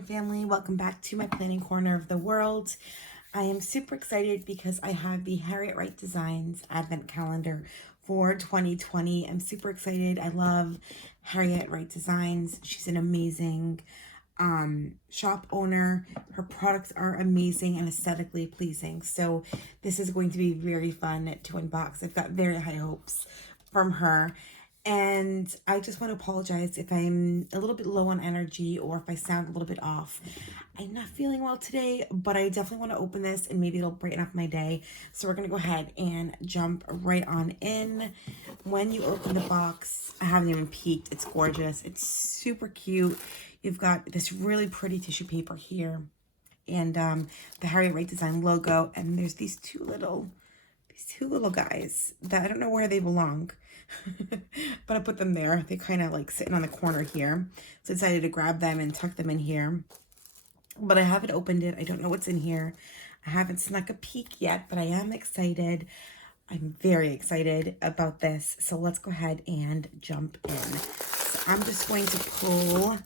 and family, welcome back to my planning corner of the world. I am super excited because I have the Harriet Wright Designs Advent Calendar for 2020. I'm super excited. I love Harriet Wright Designs. She's an amazing shop owner. Her products are amazing and aesthetically pleasing. So this is going to be very fun to unbox. I've got very high hopes from her. And I just want to apologize if I'm a little bit low on energy or if I sound a little bit off. I'm not feeling well today, but I definitely want to open this and maybe it'll brighten up my day. So we're going to go ahead and jump right on in. When you open the box, I haven't even peeked. It's gorgeous. It's super cute. You've got this really pretty tissue paper here and the Harriet Wright Design logo. And there's these two little guys that I don't know where they belong. But I put them there. They're kind of like sitting on the corner here. So I decided to grab them and tuck them in here. But I haven't opened it. I don't know what's in here. I haven't snuck a peek yet, but I am excited. I'm very excited about this. So let's go ahead and jump in. So I'm just going to pull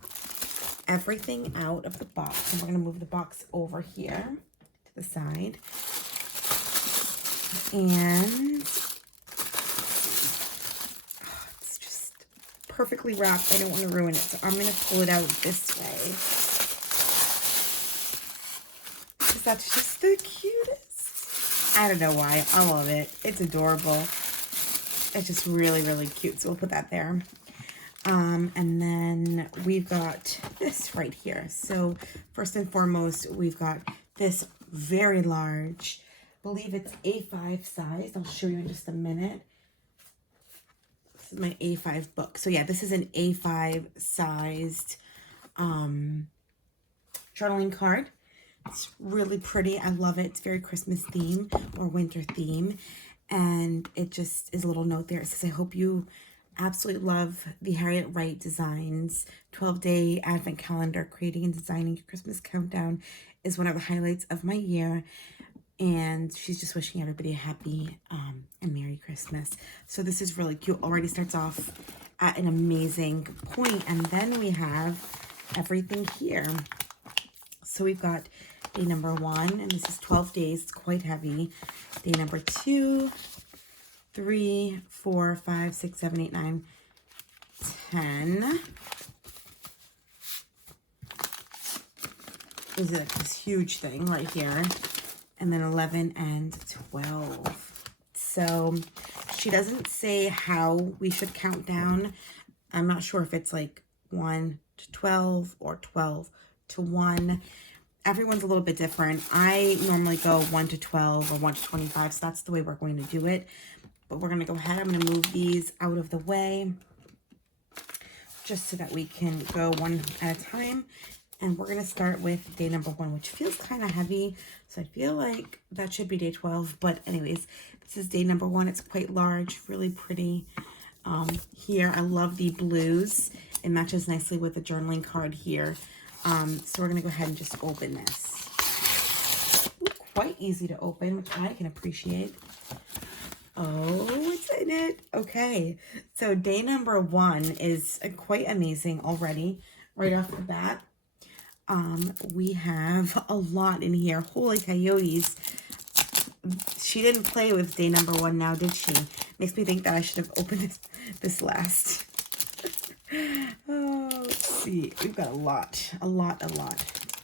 everything out of the box. And we're going to move the box over here to the side. And it's just perfectly wrapped. I don't want to ruin it, so I'm going to pull it out this way. Because that's just the cutest. I don't know why. I love it. It's adorable. It's just really, really cute. So we'll put that there. And then we've got this right here. So first and foremost, we've got this very large, I believe it's A5 size. I'll show you in just a minute. This is my A5 book. So yeah, this is an A5 sized journaling card. It's really pretty. I love it. It's very Christmas theme or winter theme. And it just is a little note there. It says, I hope you absolutely love the Harriet Wright Designs 12-day Advent Calendar. Creating and designing your Christmas countdown is one of the highlights of my year. And she's just wishing everybody a happy and Merry Christmas. So this is really cute. Already starts off at an amazing point. And then we have everything here. So we've got day number 1, and this is 12 days. It's quite heavy. Day number 2, 3, 4, 5, 6, 7, 8, 9, 10. This is like this huge thing right here. And then 11 and 12. So she doesn't say how we should count down. I'm not sure if it's like 1 to 12 or 12 to 1. Everyone's a little bit different. I normally go 1 to 12 or 1 to 25. So that's the way we're going to do it. But we're going to go ahead. I'm going to move these out of the way just so that we can go one at a time. And we're going to start with day number 1, which feels kind of heavy. So I feel like that should be day 12. But anyways, this is day number 1. It's quite large, really pretty. Here, I love the blues. It matches nicely with the journaling card here. So we're going to go ahead and just open this. Ooh, quite easy to open, which I can appreciate. Oh, what's in it? Okay. So day number 1 is quite amazing already, right off the bat. We have a lot in here. Holy coyotes. She didn't play with day number 1 now, did she? Makes me think that I should have opened this last. Oh, let's see. We've got a lot.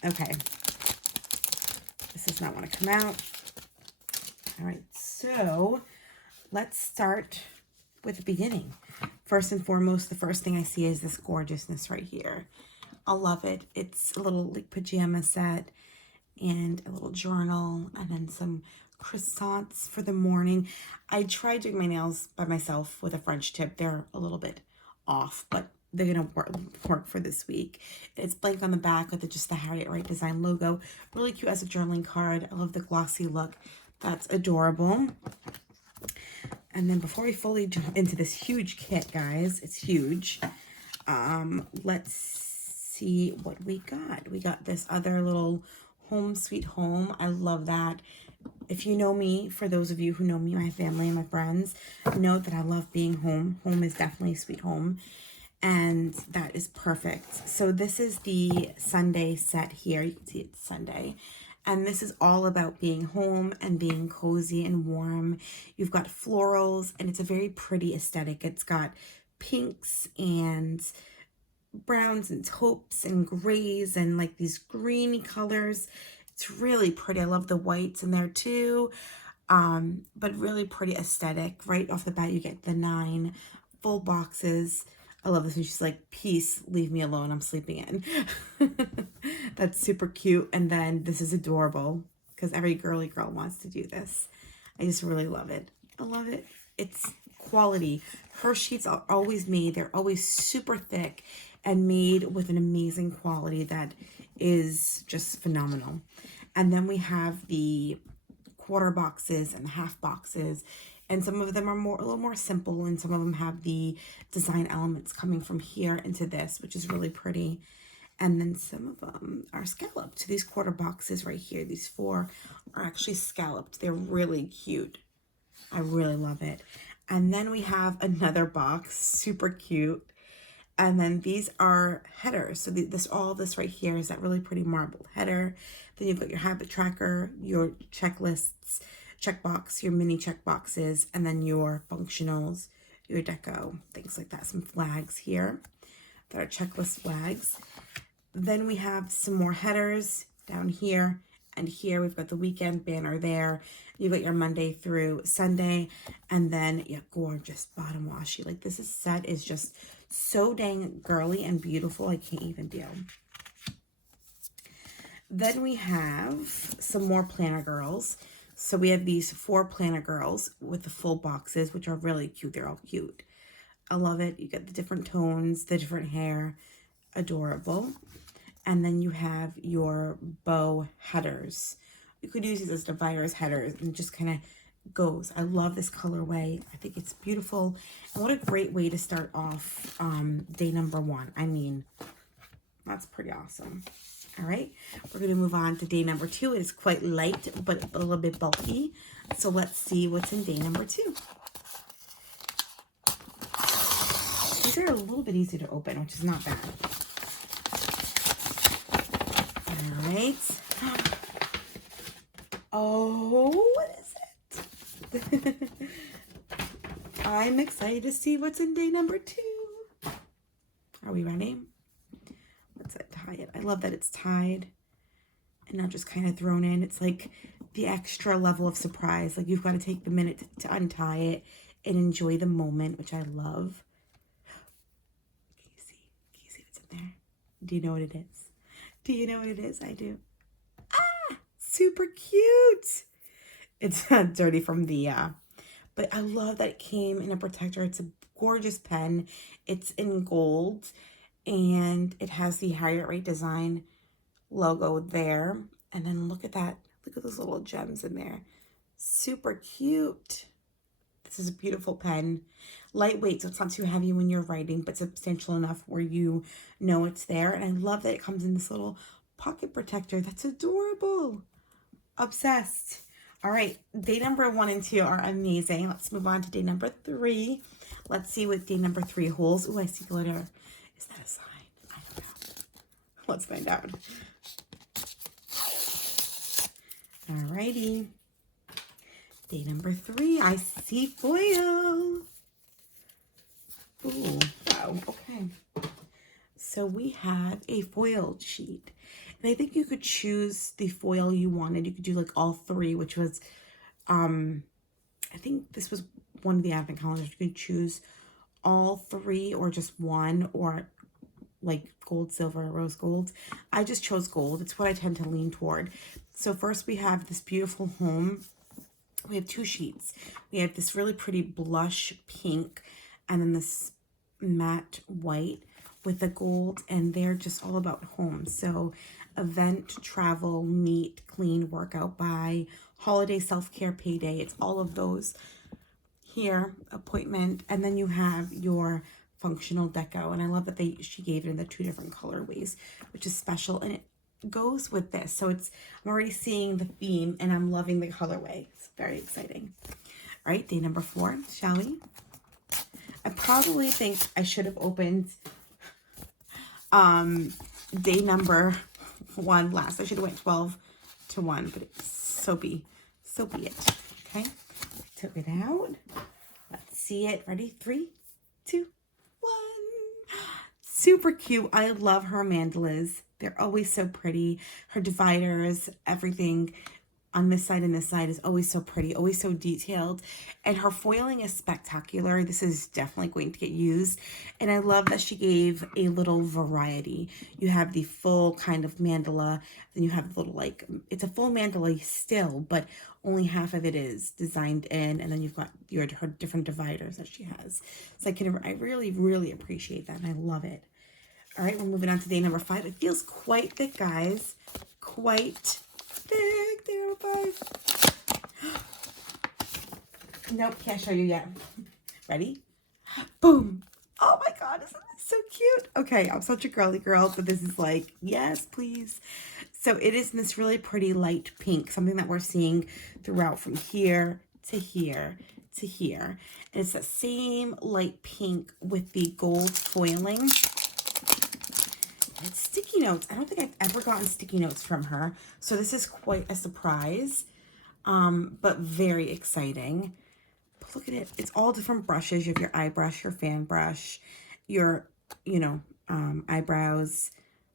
Okay. This does not want to come out. All right, so let's start with the beginning. First and foremost, the first thing I see is this gorgeousness right here. I love it. It's a little like pajama set and a little journal and then some croissants for the morning. I tried doing my nails by myself with a French tip. They're a little bit off, but they're going to work for this week. It's blank on the back with just the Harriet Wright Design logo. Really cute as a journaling card. I love the glossy look. That's adorable. And then before we fully jump into this huge kit, guys, it's huge. Let's see what we got. We got this other little home sweet home. I love that. If you know me, for those of you who know me, my family and my friends, know that I love being home. Home is definitely sweet home. and that is perfect. So this is the Sunday set here. You can see it's Sunday. And this is all about being home and being cozy and warm. You've got florals, and it's a very pretty aesthetic. It's got pinks and browns and taupes and grays and like these greeny colors. It's really pretty. I love the whites in there too. But really pretty aesthetic. Right off the bat, you get the 9 full boxes. I love this one. She's like, peace, leave me alone, I'm sleeping in. That's super cute. And then this is adorable because every girly girl wants to do this. I just really love it. I love it. It's quality. Her sheets are always made. They're always super thick and made with an amazing quality that is just phenomenal. And then we have the quarter boxes and the half boxes, and some of them are a little more simple, and some of them have the design elements coming from here into this, which is really pretty. And then some of them are scalloped. So these quarter boxes right here, these 4 are actually scalloped. They're really cute. I really love it. And then we have another box, super cute. And then these are headers. So all this right here is that really pretty marbled header. Then you've got your habit tracker, your checklists, checkbox, your mini checkboxes, and then your functionals, your deco, things like that. Some flags here that are checklist flags. Then we have some more headers down here. And here we've got the weekend banner there. You've got your Monday through Sunday. And then your gorgeous bottom washi. Like this set is just so dang girly and beautiful. I can't even deal. Then we have some more planner girls. So we have these 4 planner girls with the full boxes, which are really cute. They're all cute. I love it. You get the different tones, the different hair. Adorable. And then you have your bow headers. You could use these as dividers, headers, and just kind of goes. I love this colorway. I think it's beautiful. And what a great way to start off day number 1. I mean, that's pretty awesome. All right, we're going to move on to day number 2. It's quite light, but a little bit bulky. So let's see what's in day number 2. These are a little bit easy to open, which is not bad. All right. Oh, what is it? I'm excited to see what's in day number 2. Are we ready? Let's tie it. I love that it's tied and not just kind of thrown in. It's like the extra level of surprise. Like you've got to take the minute to untie it and enjoy the moment, which I love. Can you see what's in there? Do you know what it is? Do you know what it is? I do. Ah, super cute. It's dirty from the, but I love that it came in a protector. It's a gorgeous pen. It's in gold, and it has the Harriet Wright design logo there. And then look at that. Look at those little gems in there. Super cute. This is a beautiful pen. Lightweight, so it's not too heavy when you're writing, but substantial enough where you know it's there. And I love that it comes in this little pocket protector. That's adorable. Obsessed. All right, day number 1 and 2 are amazing. Let's move on to day number 3. Let's see what day number 3 holds. Oh, I see glitter. Is that a sign? I don't know. Let's find out. All righty. Day number 3, I see foil. Ooh, wow, okay. So we have a foiled sheet. And I think you could choose the foil you wanted. You could do like all 3, which was, I think this was one of the advent calendars. You could choose all 3 or just 1, or like gold, silver, rose gold. I just chose gold. It's what I tend to lean toward. So first we have this beautiful home. We have 2 sheets. We have this really pretty blush pink and then this matte white with the gold, and they're just all about home. So event, travel, meet, clean, workout, buy, holiday, self-care, payday. It's all of those here, appointment. And then you have your functional deco. And I love that she gave it in the 2 different colorways, which is special. And it goes with this. So I'm already seeing the theme and I'm loving the colorway. It's very exciting. All right, day number 4, shall we? I probably think I should have opened day number 1 last. I should have went 12 to 1, but it's so be it. Okay, took it out. Let's see it. Ready? 3, 2, 1. Super cute. I love her mandalas. They're always so pretty. Her dividers, everything on this side and this side is always so pretty, always so detailed. And her foiling is spectacular. This is definitely going to get used. And I love that she gave a little variety. You have the full kind of mandala, then you have the little, like, it's a full mandala still, but only half of it is designed in, and then you've got her different dividers that she has. So I really, really appreciate that, and I love it. All right, we're moving on to day number 5. It feels quite thick, guys. Quite thick. Day number 5. Nope, can't show you yet. Ready? Boom. Oh my God, isn't this so cute? Okay, I'm such a girly girl, but this is like, yes, please. So it is in this really pretty light pink, something that we're seeing throughout from here to here to here. And it's that same light pink with the gold foiling. It's sticky notes. I don't think I've ever gotten sticky notes from her. So this is quite a surprise, but very exciting. But look at it. It's all different brushes. You have your eye brush, your fan brush, your, eyebrows,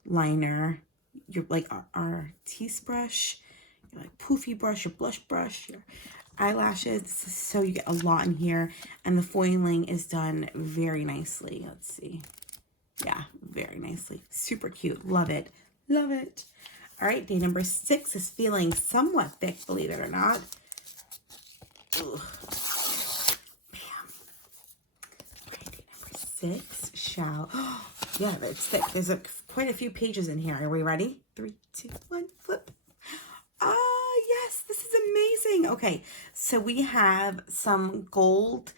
liner, your like Artiste brush, your like poofy brush, your blush brush, your eyelashes. So you get a lot in here. And the foiling is done very nicely. Let's see. Yeah, very nicely. Super cute. Love it. Love it. All right, day number 6 is feeling somewhat thick, believe it or not. Ugh. Bam. All right, day number 6 shall... yeah, it's thick. There's quite a few pages in here. Are we ready? 3, 2, 1, flip. Ah, yes, this is amazing. Okay, so we have some gold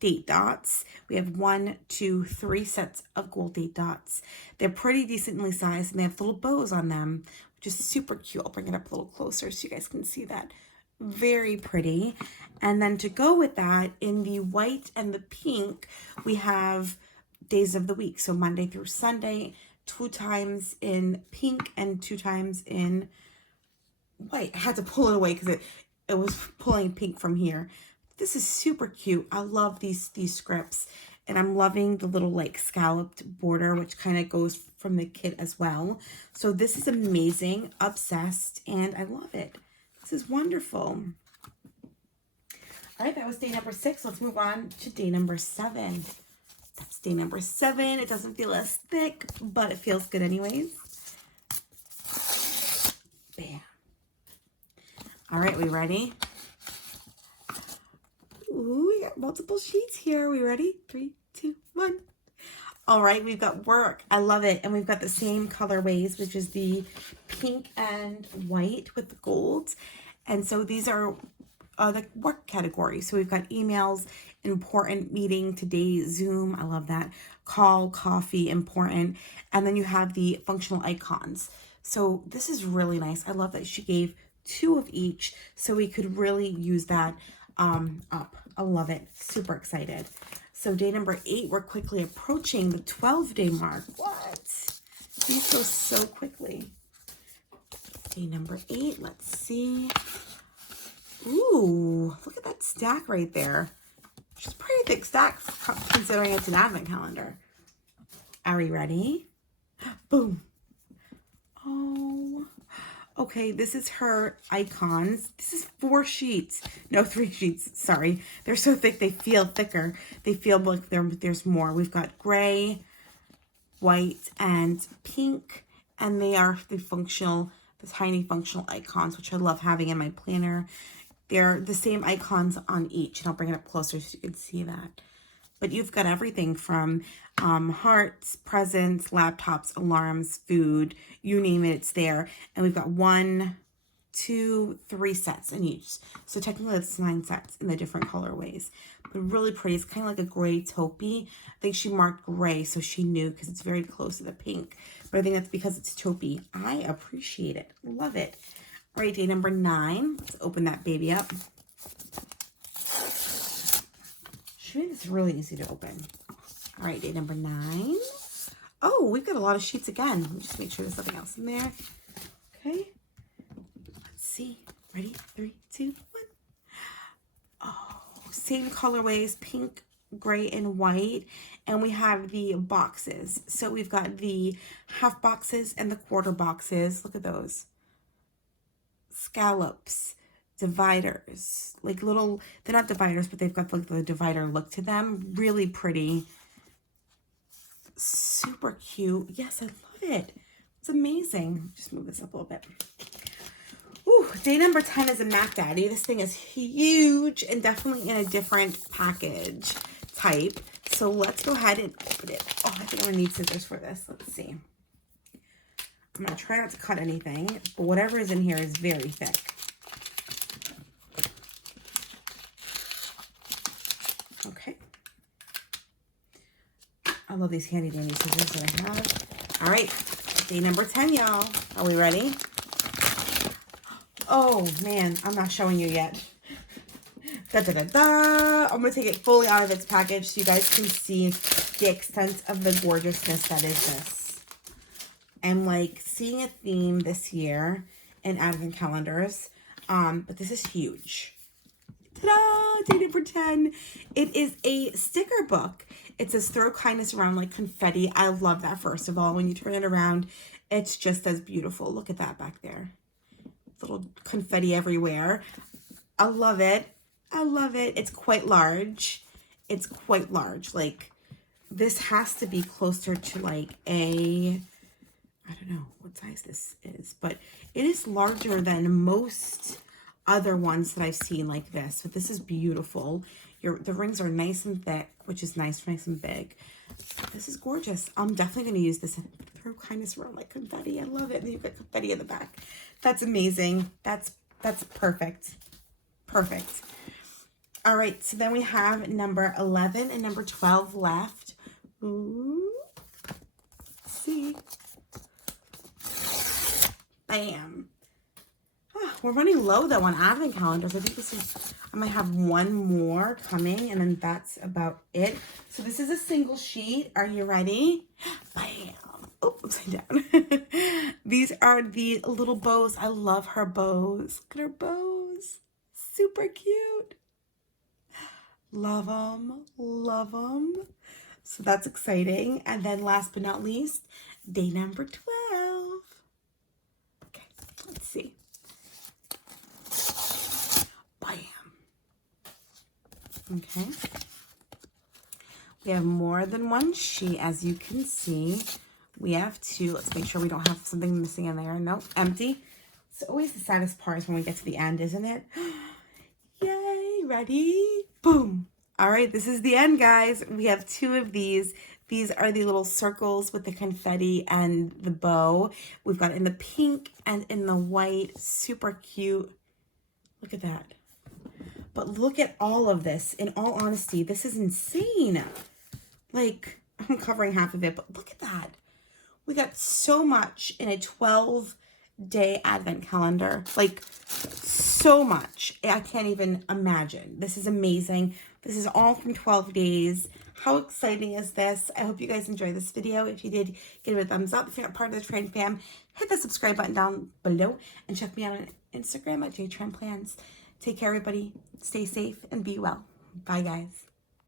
date dots. We have 1, 2, 3 sets of gold date dots. They're pretty decently sized, and they have little bows on them, which is super cute. I'll bring it up a little closer so you guys can see that. Very pretty. And then to go with that, in the white and the pink, we have days of the week. So Monday through Sunday, 2 times in pink and 2 times in white. I had to pull it away because it was pulling pink from here. This is super cute. I love these scripts, and I'm loving the little like scalloped border, which kind of goes from the kit as well. So this is amazing. Obsessed, and I love it. This is wonderful. All right, that was day number 6. Let's move on to day number 7. That's day number 7. It doesn't feel as thick, but it feels good anyways. Bam. All right, we ready? Ooh, we got multiple sheets here. Are we ready? 3, 2, 1. All right, we've got work. I love it. And we've got the same colorways, which is the pink and white with the gold. And so these are the work categories. So we've got emails, important, meeting, today, Zoom. I love that. Call, coffee, important. And then you have the functional icons. So this is really nice. I love that she gave 2 of each, so we could really use that up. I love it. Super excited. So day number 8, we're quickly approaching the 12-day mark. What? These go so quickly. Day number 8, let's see. Ooh, look at that stack right there. She's a pretty thick stack considering it's an advent calendar. Are we ready? Boom. Oh, okay, this is her icons. This is 4 sheets. No, 3 sheets. Sorry. They're so thick, they feel thicker. They feel like there's more. We've got gray, white, and pink. And they are the tiny functional icons, which I love having in my planner. They're the same icons on each. And I'll bring it up closer so you can see that. But you've got everything from hearts, presents, laptops, alarms, food, you name it, it's there. And we've got 1, 2, 3 sets in each. So technically it's 9 sets in the different colorways. But really pretty. It's kind of like a gray taupey. I think she marked gray so she knew because it's very close to the pink. But I think that's because it's taupey. I appreciate it. Love it. All right, day number 9. Let's open that baby up. She made this really easy to open. All right, day number 9. Oh, we've got a lot of sheets again. Let me just make sure there's nothing else in there. Okay. Let's see. Ready? 3, 2, 1. Oh, same colorways, pink, gray, and white. And we have the boxes. So we've got the half boxes and the quarter boxes. Look at those. Scallops, dividers, like little, they're not dividers, but they've got like the divider look to them. Really pretty. Super cute. Yes, I love it. It's amazing. Just move this up a little bit. Ooh, day number 10 is a Mac Daddy. This thing is huge and definitely in a different package type. So let's go ahead and open it. Oh, I think I'm gonna need scissors for this. Let's see. I'm gonna try not to cut anything, but whatever is in here is very thick. Okay. I love these handy dandy scissors that I have. All right, day number 10, y'all. Are we ready? Oh man, I'm not showing you yet. Da, da, da, da. I'm gonna take it fully out of its package so you guys can see the extent of the gorgeousness that is this. I'm like seeing a theme this year in advent calendars, but this is huge. Ta-da! Day number 10. It is a sticker book. It says throw kindness around like confetti. I love that. First of all, when you turn it around, it's just as beautiful. Look at that back there. Little confetti everywhere. I love it. I love it. It's quite large. It's quite large. Like, this has to be closer to like a, I don't know what size this is, but it is larger than most other ones that I've seen like this. But this is beautiful. The rings are nice and thick, which is nice and big. This is gorgeous. I'm definitely going to use this and throw kindness around like confetti. I love it. And you've got confetti in the back. That's amazing. That's perfect. Perfect. All right, so then we have number 11 and number 12 left. Ooh. Let's see. Bam. Oh, we're running low though on advent calendars. I think this is, I might have one more coming and then that's about it. So this is a single sheet. Are you ready? Bam. Oh, upside down. These are the little bows. I love her bows. Look at her bows. Super cute. Love them. Love them. So that's exciting. And then last but not least, day number 12. Okay, let's see. Bam. Okay. We have more than one sheet, as you can see. We have 2. Let's make sure we don't have something missing in there. Nope, empty. It's always the saddest part is when we get to the end, isn't it? Yay, ready? Boom. All right, this is the end, guys. We have 2 of these. These are the little circles with the confetti and the bow. We've got it in the pink and in the white. Super cute. Look at that. But look at all of this. In all honesty, this is insane. Like, I'm covering half of it, but look at that. We got so much in a 12-day advent calendar. Like, so much. I can't even imagine. This is amazing. This is all from 12 days. How exciting is this? I hope you guys enjoyed this video. If you did, give it a thumbs up. If you're not part of the Tran fam, hit the subscribe button down below and check me out on Instagram at JTranPlans. Take care, everybody. Stay safe and be well. Bye, guys.